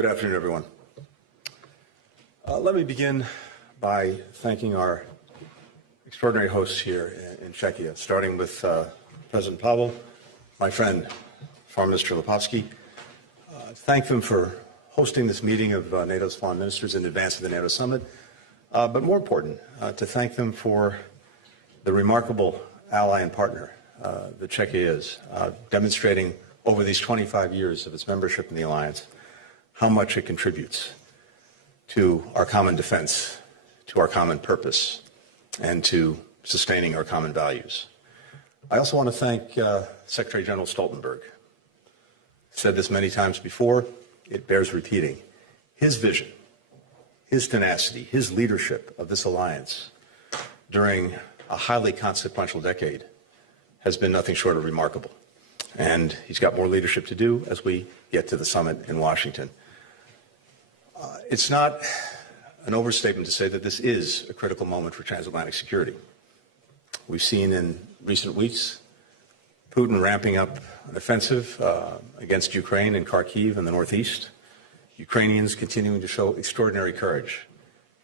good afternoon, everyone. Let me begin by thanking our extraordinary hosts here in Czechia, starting with President Pavel, my friend, Foreign Minister Lipovsky. Thank them for hosting this meeting of NATO's foreign ministers in advance of the NATO summit, but more important, to thank them for the remarkable ally and partner that Czechia is, demonstrating over these 25 years of its membership in the alliance how much it contributes to our common defense, to our common purpose, and to sustaining our common values. I also want to thank Secretary General Stoltenberg. I've said this many times before, it bears repeating. His vision, his tenacity, his leadership of this alliance during a highly consequential decade has been nothing short of remarkable. And he's got more leadership to do as we get to the summit in Washington. It's not an overstatement to say that this is a critical moment for transatlantic security. We've seen in recent weeks Putin ramping up an offensive against Ukraine in Kharkiv in the northeast, Ukrainians continuing to show extraordinary courage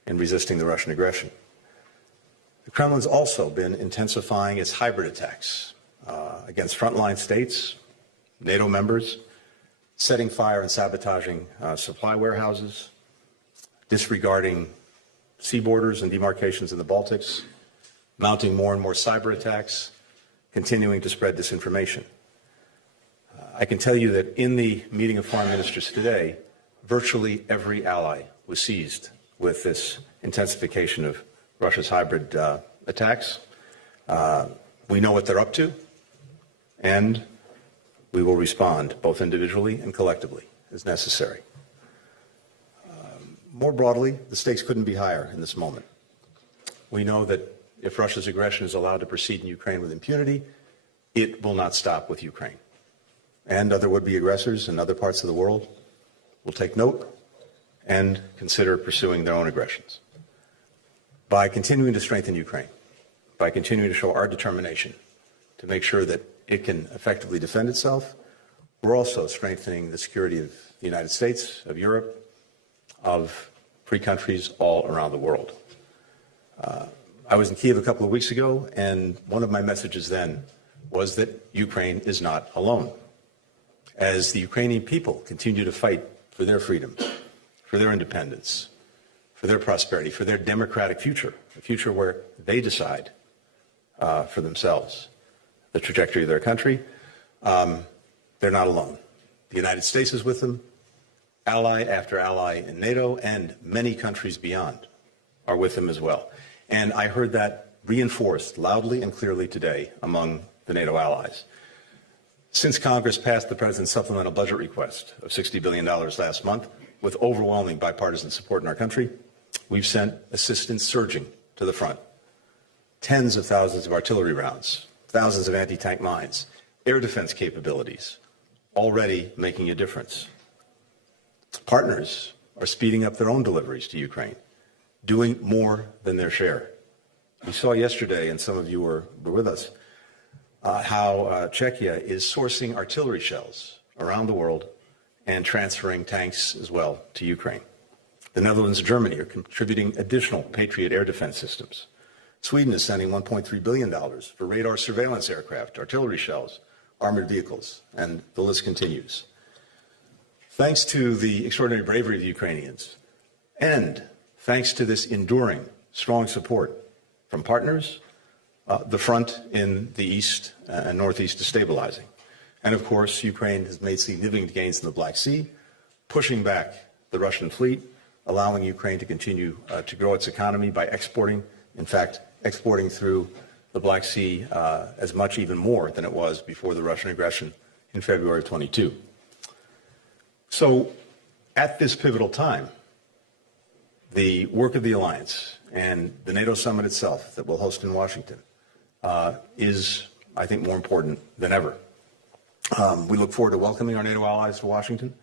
in resisting the Russian aggression. The Kremlin's also been intensifying its hybrid attacks against frontline states, NATO members, setting fire and sabotaging supply warehouses, disregarding sea borders and demarcations in the Baltics, mounting more and more cyber attacks, continuing to spread disinformation. I can tell you that in the meeting of foreign ministers today, virtually every ally was seized with this intensification of Russia's hybrid attacks. We know what they're up to, and we will respond both individually and collectively as necessary. More broadly, the stakes couldn't be higher in this moment. We know that if Russia's aggression is allowed to proceed in Ukraine with impunity, it will not stop with Ukraine. And other would-be aggressors in other parts of the world will take note and consider pursuing their own aggressions. By continuing to strengthen Ukraine, by continuing to show our determination to make sure that it can effectively defend itself, we're also strengthening the security of the United States, of Europe, of free countries all around the world. I was in Kiev a couple of weeks ago, and one of my messages then was that Ukraine is not alone. As the Ukrainian people continue to fight for their freedom, for their independence, for their prosperity, for their democratic future, a future where they decide for themselves the trajectory of their country, they're not alone. The United States is with them. Ally after ally in NATO and many countries beyond are with them as well. And I heard that reinforced loudly and clearly today among the NATO allies. Since Congress passed the President's supplemental budget request of $60 billion last month, with overwhelming bipartisan support in our country, we've sent assistance surging to the front. Tens of thousands of artillery rounds, thousands of anti-tank mines, air defense capabilities, already making a difference. Partners are speeding up their own deliveries to Ukraine, doing more than their share. We saw yesterday, and some of you were with us, how Czechia is sourcing artillery shells around the world and transferring tanks as well to Ukraine. The Netherlands and Germany are contributing additional Patriot air defense systems. Sweden is sending $1.3 billion for radar surveillance aircraft, artillery shells, armored vehicles, and the list continues. Thanks to the extraordinary bravery of the Ukrainians, and thanks to this enduring, strong support from partners, the front in the east and northeast is stabilizing. And of course, Ukraine has made significant gains in the Black Sea, pushing back the Russian fleet, allowing Ukraine to continue to grow its economy by exporting, in fact, exporting through the Black Sea as much, even more than it was before the Russian aggression in February of 22. So at this pivotal time, the work of the alliance and the NATO summit itself that we'll host in Washington is, I think, more important than ever. We look forward to welcoming our NATO allies to Washington.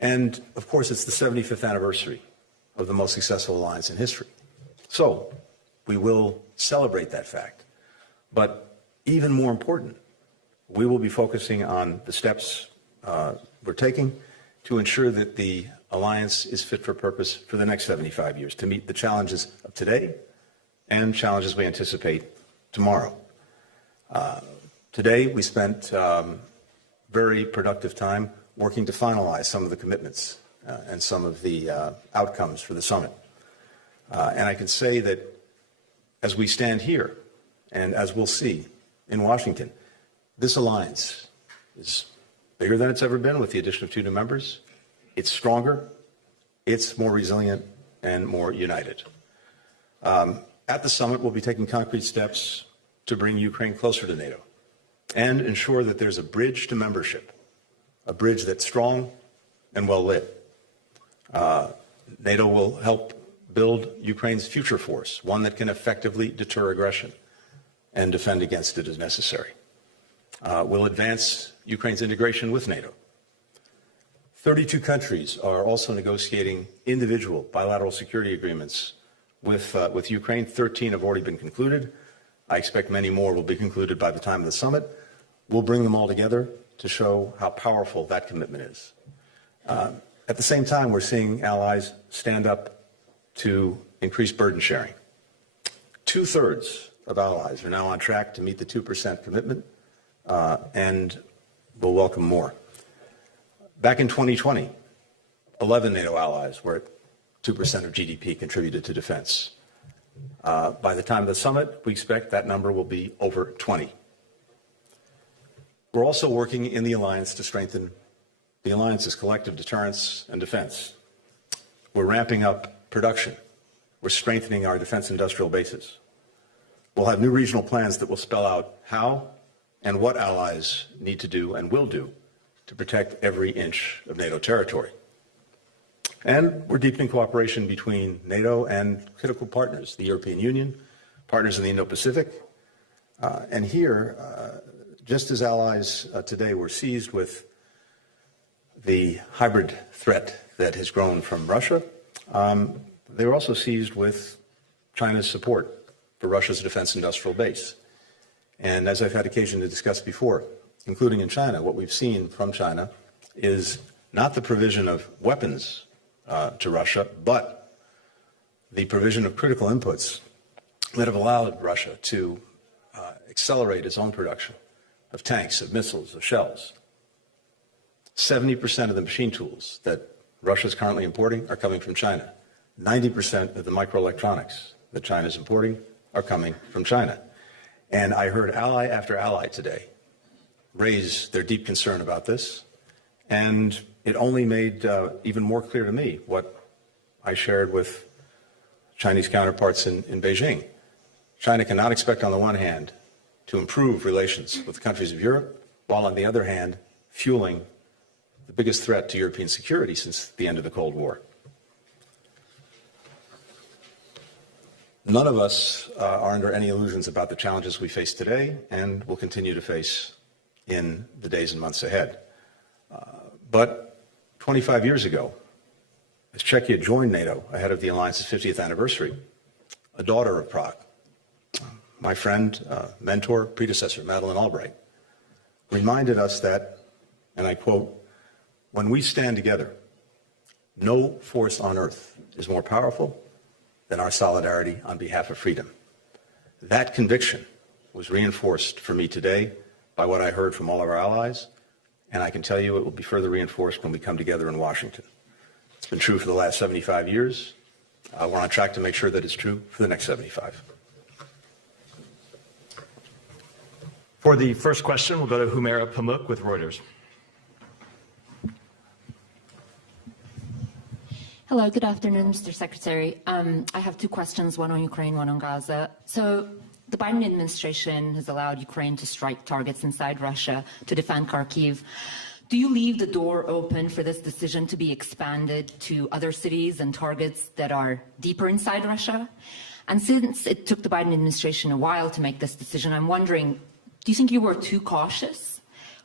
And, of course, it's the 75th anniversary of the most successful alliance in history. So we will celebrate that fact. But even more important, we will be focusing on the steps we're taking to ensure that the alliance is fit for purpose for the next 75 years to meet the challenges of today and challenges we anticipate tomorrow. Today, we spent very productive time working to finalize some of the commitments and some of the outcomes for the summit. And I can say that as we stand here, and as we'll see in Washington, this alliance is bigger than it's ever been with the addition of 2 new members. It's stronger, it's more resilient, and more united. At the summit, we'll be taking concrete steps to bring Ukraine closer to NATO and ensure that there's a bridge to membership, a bridge that's strong and well lit. NATO will help build Ukraine's future force, one that can effectively deter aggression and defend against it as necessary. We'll advance Ukraine's integration with NATO. 32 countries are also negotiating individual bilateral security agreements with Ukraine. 13 have already been concluded. I expect many more will be concluded by the time of the summit. We'll bring them all together to show how powerful that commitment is. At the same time, we're seeing allies stand up to increase burden sharing. 2/3 of allies are now on track to meet the 2% commitment, and we'll welcome more. Back in 2020, 11 NATO allies were at 2% of GDP contributed to defense. By the time of the summit, we expect that number will be over 20. We're also working in the alliance to strengthen the alliance's collective deterrence and defense. We're ramping up production. We're strengthening our defense industrial bases. We'll have new regional plans that will spell out how and what allies need to do and will do to protect every inch of NATO territory. And we're deepening cooperation between NATO and critical partners, the European Union, partners in the Indo-Pacific. And here, just as allies today were seized with the hybrid threat that has grown from Russia, they were also seized with China's support for Russia's defense industrial base. And as I've had occasion to discuss before, including in China, what we've seen from China is not the provision of weapons to Russia, but the provision of critical inputs that have allowed Russia to accelerate its own production of tanks, of missiles, of shells. 70% of the machine tools that Russia is currently importing are coming from China. 90% of the microelectronics that China is importing are coming from China. And I heard ally after ally today raise their deep concern about this, and it only made even more clear to me what I shared with Chinese counterparts in Beijing. China cannot expect, on the one hand, to improve relations with the countries of Europe, while on the other hand, fueling the biggest threat to European security since the end of the Cold War. None of us are under any illusions about the challenges we face today and will continue to face in the days and months ahead. But 25 years ago, as Czechia joined NATO ahead of the alliance's 50th anniversary, a daughter of Prague, my friend, mentor, predecessor, Madeleine Albright, reminded us that, and I quote, "When we stand together, no force on earth is more powerful than our solidarity on behalf of freedom." That conviction was reinforced for me today by what I heard from all of our allies, and I can tell you it will be further reinforced when we come together in Washington. It's been true for the last 75 years. We're on track to make sure that it's true for the next 75. For the first question, we'll go to Humaira Pamuk with Reuters. Hello, good afternoon, Mr. Secretary. I have two questions, one on Ukraine, one on Gaza. So the Biden administration has allowed Ukraine to strike targets inside Russia to defend Kharkiv. Do you leave the door open for this decision to be expanded to other cities and targets that are deeper inside Russia? And since it took the Biden administration a while to make this decision, I'm wondering, do you think you were too cautious?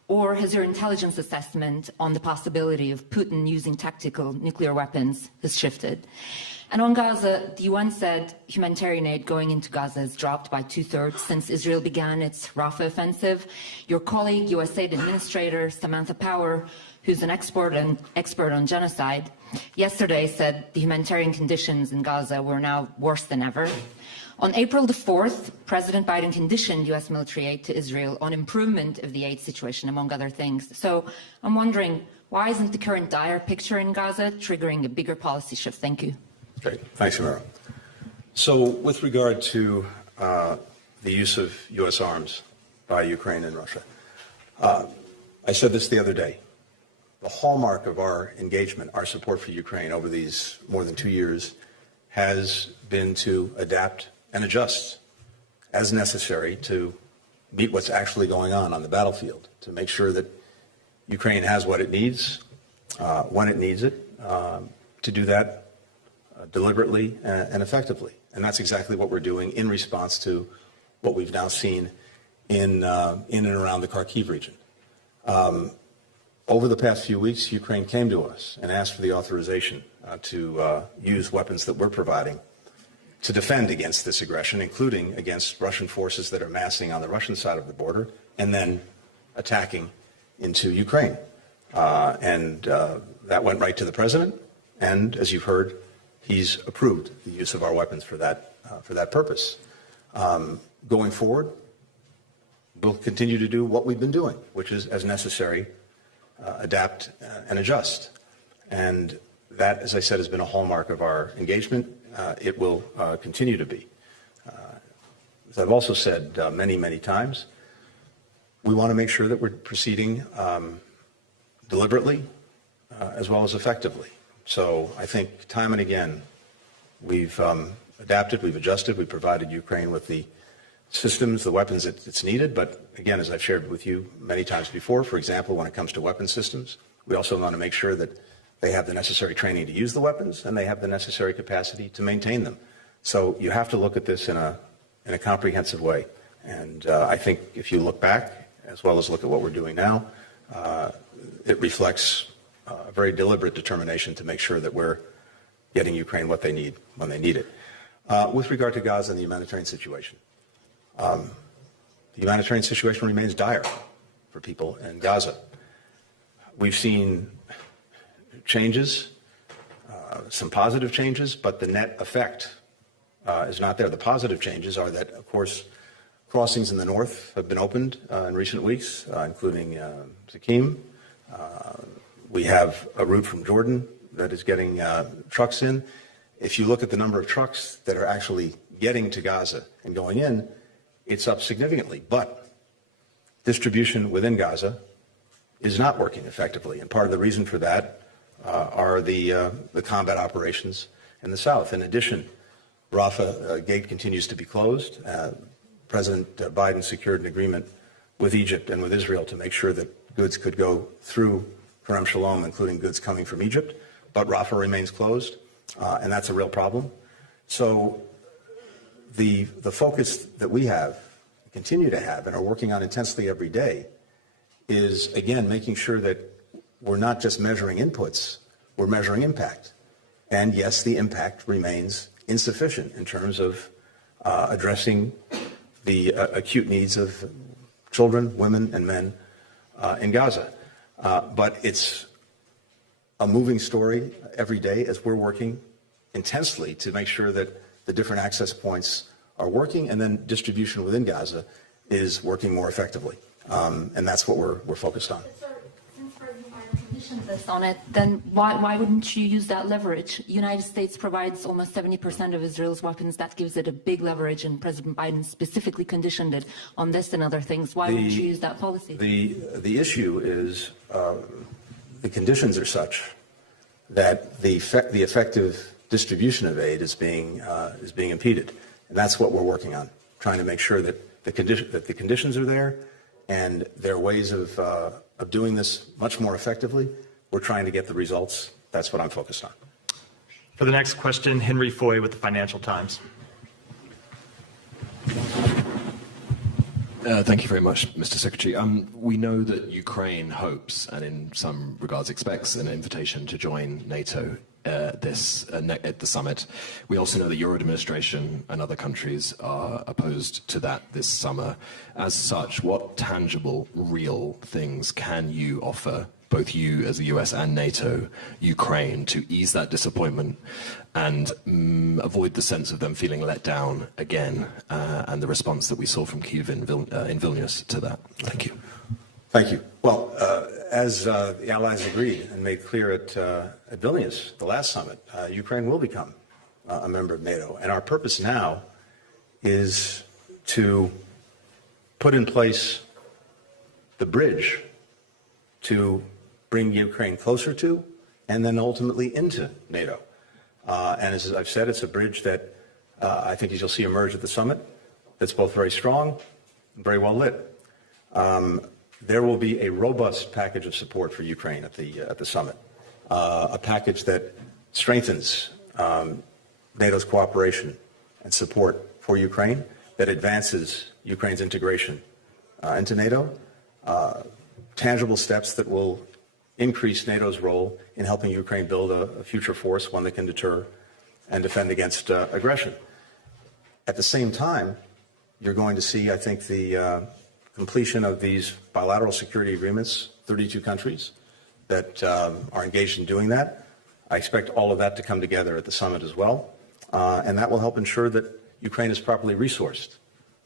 Or has your intelligence assessment on the possibility of Putin using tactical nuclear weapons has shifted? And on Gaza, the UN said humanitarian aid going into Gaza has dropped by 2/3 since Israel began its Rafah offensive. Your colleague, USAID Administrator Samantha Power, who's an expert on genocide, yesterday said the humanitarian conditions in Gaza were now worse than ever. On April the 4th, President Biden conditioned U.S. military aid to Israel on improvement of the aid situation, among other things. So I'm wondering, why isn't the current dire picture in Gaza triggering a bigger policy shift? Thank you. Great. Thanks, Amira. So with regard to the use of U.S. arms by Ukraine and Russia, I said this the other day. The hallmark of our engagement, our support for Ukraine over these more than 2 years, has been to adapt and adjust as necessary to meet what's actually going on the battlefield, to make sure that Ukraine has what it needs, when it needs it, to do that deliberately and effectively. And that's exactly what we're doing in response to what we've now seen in and around the Kharkiv region. Over the past few weeks, Ukraine came to us and asked for the authorization to use weapons that we're providing to defend against this aggression, including against Russian forces that are massing on the Russian side of the border and then attacking into Ukraine. And that went right to the president. And as you've heard, he's approved the use of our weapons for that purpose. Going forward, we'll continue to do what we've been doing, which is, as necessary, adapt and adjust. And that, as I said, has been a hallmark of our engagement. It will continue to be. As I've also said many, many times, we want to make sure that we're proceeding deliberately as well as effectively. So I think time and again, we've adapted, we've adjusted, we've provided Ukraine with the systems, the weapons it's needed. But again, as I've shared with you many times before, for example, when it comes to weapon systems, we also want to make sure that they have the necessary training to use the weapons and they have the necessary capacity to maintain them. So you have to look at this in a comprehensive way. And I think if you look back, as well as look at what we're doing now, it reflects a very deliberate determination to make sure that we're getting Ukraine what they need when they need it. With regard to Gaza and the humanitarian situation, the humanitarian situation remains dire for people in Gaza. We've seen changes, some positive changes, but the net effect is not there. The positive changes are that, of course, crossings in the north have been opened in recent weeks, including Zakim. We have a route from Jordan that is getting trucks in. If you look at the number of trucks that are actually getting to Gaza and going in, it's up significantly. But distribution within Gaza is not working effectively. And part of the reason for that are the combat operations in the south. In addition, Rafah gate continues to be closed. President Biden secured an agreement with Egypt and with Israel to make sure that goods could go through Kerem Shalom, including goods coming from Egypt. But Rafah remains closed, and that's a real problem. So the focus that we have, continue to have, and are working on intensely every day is, again, making sure that we're not just measuring inputs, we're measuring impact. And yes, the impact remains insufficient in terms of addressing the acute needs of children, women, and men in Gaza. But it's a moving story every day as we're working intensely to make sure that the different access points are working and then distribution within Gaza is working more effectively. And that's what we're focused on. Since President Biden conditioned this on it, then why wouldn't you use that leverage? The United States provides almost 70% of Israel's weapons. That gives it a big leverage, and President Biden specifically conditioned it on this and other things. Why wouldn't you use that policy? The issue is the conditions are such that the effective distribution of aid is being impeded, and that's what we're working on, trying to make sure that the conditions are there, and there are ways of doing this much more effectively. We're trying to get the results. That's what I'm focused on. For the next question, Henry Foy with the Financial Times. Thank you very much, Mr. Secretary. We know that Ukraine hopes, and in some regards expects, an invitation to join NATO at the summit. We also know the Euro administration and other countries are opposed to that this summer. As such, what tangible, real things can you offer, both you as the US and NATO, Ukraine, to ease that disappointment and avoid the sense of them feeling let down again, and the response that we saw from Kyiv in Vilnius to that? Thank you. Thank you. Well, as the Allies agreed and made clear at Vilnius, the last summit, Ukraine will become a member of NATO. And our purpose now is to put in place the bridge to bring Ukraine closer to and then ultimately into NATO. And as I've said, it's a bridge that I think as you'll see emerge at the summit, that's both very strong and very well lit. There will be a robust package of support for Ukraine at the summit, a package that strengthens NATO's cooperation and support for Ukraine, that advances Ukraine's integration into NATO, tangible steps that will increase NATO's role in helping Ukraine build a future force, one that can deter and defend against aggression. At the same time, you're going to see, I think, the completion of these bilateral security agreements, 32 countries that are engaged in doing that. I expect all of that to come together at the summit as well, and that will help ensure that Ukraine is properly resourced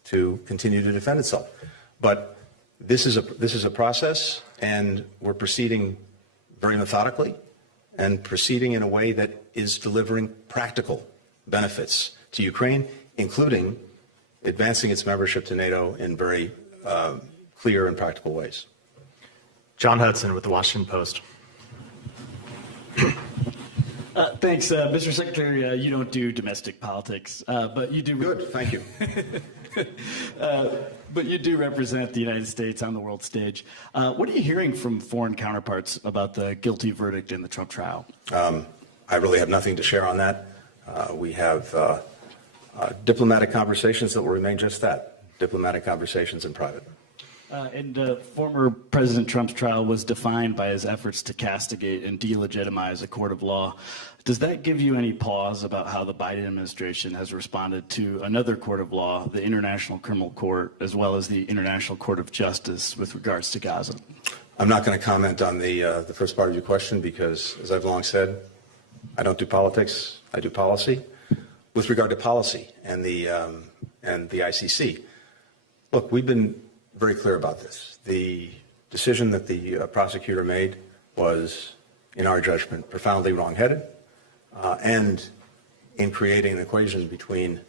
to continue to defend itself. But this is a process, and we're proceeding very methodically and proceeding in a way that is delivering practical benefits to Ukraine, including advancing its membership to NATO in very clear and practical ways. John Hudson with the Washington Post. Thanks, Mr. Secretary. You don't do domestic politics, but you do. Good, thank you. But you do represent the United States on the world stage. What are you hearing from foreign counterparts about the guilty verdict in the Trump trial? I really have nothing to share on that. We have diplomatic conversations that will remain just that, diplomatic conversations in private. And former President Trump's trial was defined by his efforts to castigate and delegitimize a court of law. Does that give you any pause about how the Biden administration has responded to another court of law, the International Criminal Court, as well as the International Court of Justice with regards to Gaza? I'm not going to comment on the first part of your question because, as I've long said, I don't do politics, I do policy. With regard to policy and the ICC, look, we've been very clear about this. The decision that the prosecutor made was, in our judgment, profoundly wrong-headed, and in creating an equation between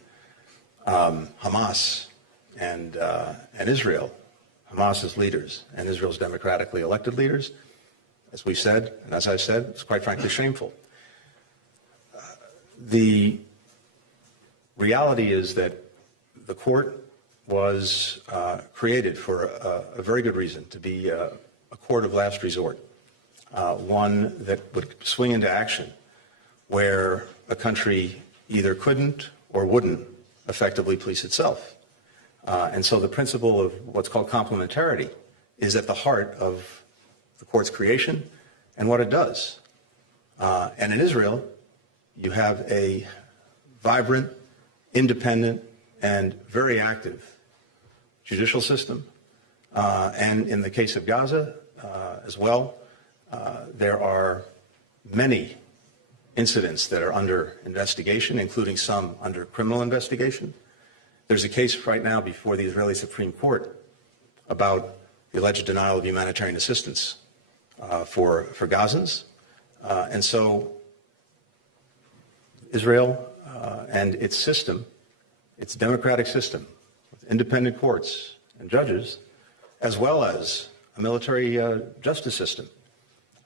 Hamas and Israel, Hamas's leaders and Israel's democratically elected leaders, as we've said, and as I've said, it's quite frankly shameful. The reality is that the court was created for a very good reason, to be a court of last resort, one that would swing into action where a country either couldn't or wouldn't effectively police itself. And so the principle of what's called complementarity is at the heart of the court's creation and what it does. And in Israel, you have a vibrant, independent, and very active judicial system. And in the case of Gaza as well, there are many incidents that are under investigation, including some under criminal investigation. There's a case right now before the Israeli Supreme Court about the alleged denial of humanitarian assistance for Gazans. And so Israel and its system, its democratic system, with independent courts and judges, as well as a military justice system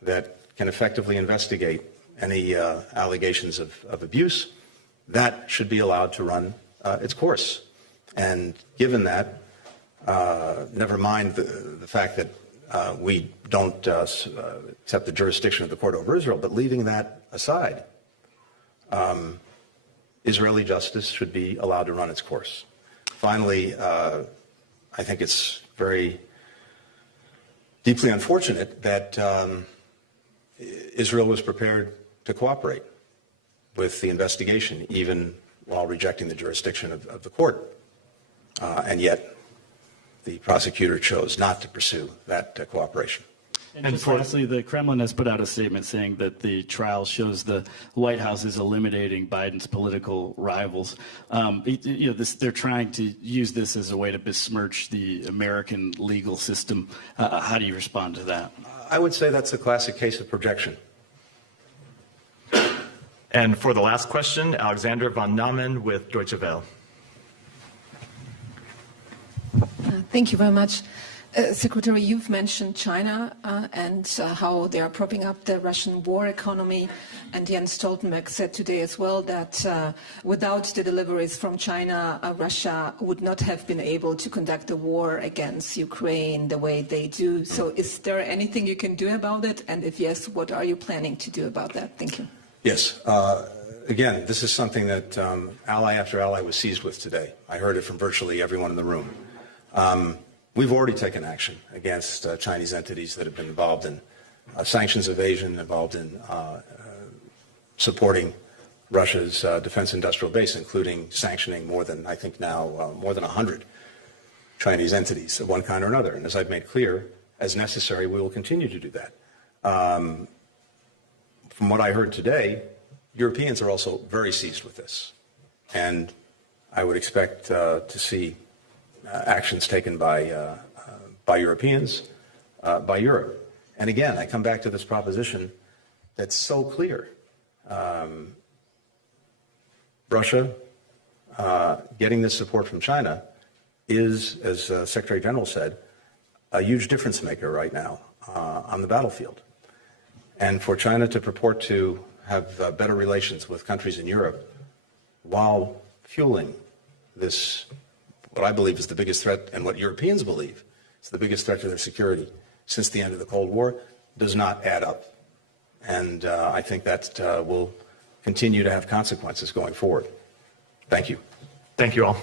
that can effectively investigate any allegations of abuse, that should be allowed to run its course. And given that, never mind the fact that we don't accept the jurisdiction of the court over Israel, but leaving that aside, Israeli justice should be allowed to run its course. Finally, I think it's very deeply unfortunate that Israel was prepared to cooperate with the investigation, even while rejecting the jurisdiction of the court. And yet the prosecutor chose not to pursue that cooperation. And just lastly, the Kremlin has put out a statement saying that the trial shows the White House is eliminating Biden's political rivals. They're trying to use this as a way to besmirch the American legal system. How do you respond to that? I would say that's a classic case of projection. And for the last question, Alexander von Namen with Deutsche Welle. Thank you very much. Secretary, you've mentioned China and how they are propping up the Russian war economy. And Jens Stoltenberg said today as well that without the deliveries from China, Russia would not have been able to conduct the war against Ukraine the way they do. So is there anything you can do about it? And if yes, what are you planning to do about that? Thank you. Yes. Again, this is something that ally after ally was seized with today. I heard it from virtually everyone in the room. We've already taken action against Chinese entities that have been involved in sanctions evasion, involved in supporting Russia's defense industrial base, including sanctioning more than 100 Chinese entities of one kind or another. And as I've made clear, as necessary, we will continue to do that. From what I heard today, Europeans are also very seized with this. And I would expect to see actions taken by Europeans, by Europe. And again, I come back to this proposition that's so clear. Russia getting this support from China is, as Secretary General said, a huge difference maker right now on the battlefield. And for China to purport to have better relations with countries in Europe while fueling this, what I believe is the biggest threat, and what Europeans believe is the biggest threat to their security since the end of the Cold War, does not add up. And I think that will continue to have consequences going forward. Thank you. Thank you all.